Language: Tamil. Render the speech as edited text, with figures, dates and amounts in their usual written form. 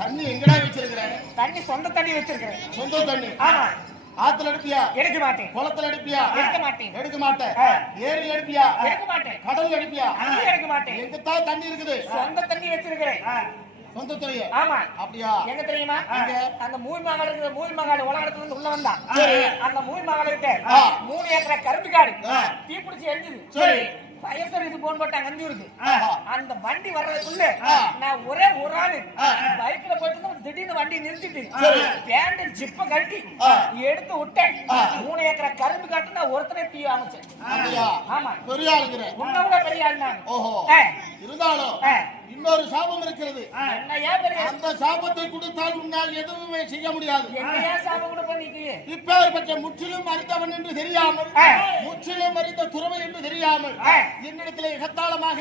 தண்ணி எங்கடா வச்சிருக்கிறேன்? தண்ணி சொந்த தண்ணி வச்சிருக்கிறேன். சொந்த தண்ணி? ஆமா. ஆத்துல எடுப்பியா? எடுக்க மாட்டேன். குளத்துல எடுப்பியா? எடுக்க மாட்டேன். எடுக்க மாட்டேன். ஏரியில எடுப்பியா? எடுக்க மாட்டேன். கடல்ல எடுப்பியா? அங்கேயும் எடுக்க மாட்டேன். எங்கத்தான் தண்ணி இருக்குது? சொந்த தண்ணி வச்சிருக்கிறேன். சொந்த தண்ணி? ஆமா. அப்படியா? எங்க தெரியுமா? அந்த மூவி மகால் இருக்குது. மூவி மகால் உலகத்துல இருந்து உள்ள வந்தான். சரி. அந்த மூவி மகால் கிட்ட 3 ஏக்கர் கரும்பு காடு தீப்பிடிச்சு எரிஞ்சுது. சரி. ஃபயர் சர்வீஸ் போன் போட்டாங்க அந்தியூருக்கு. அந்த வண்டி வர்றதுக்குள்ள நான் ஒரே ஒரு ஆளு பைக்ல போயிட்டு திடீர்னு வண்டி நிறுத்திட்டு பேண்ட் ஜிப்ப கழட்டி எடுத்து விட்டேன். 3 ஏக்கர் கரும்பு காட்டு நான் ஒருத்தனே தீ அமைச்சேன். ஆமா. பெரிய ஆளுங்கிறேன். உன்னை விட பெரிய ஆள் நான். ஓஹோ. இருந்தாலும் இன்னொரு சாபம் இருக்கிறது. என்னையா பெரிய? அந்த சாபத்தை கொடுத்தால் உன்னால் எதுவுமே செய்ய முடியாது. என்னையா சாபம் கொடுப்ப நீக்கு? இப்பேற்பட்ட முற்றிலும் அறிந்தவன் என்று தெரியாமல், முற்றிலும் அறிந்த துறவை என்று தெரியாமல் என்னிடத்திலே எகத்தாளமாக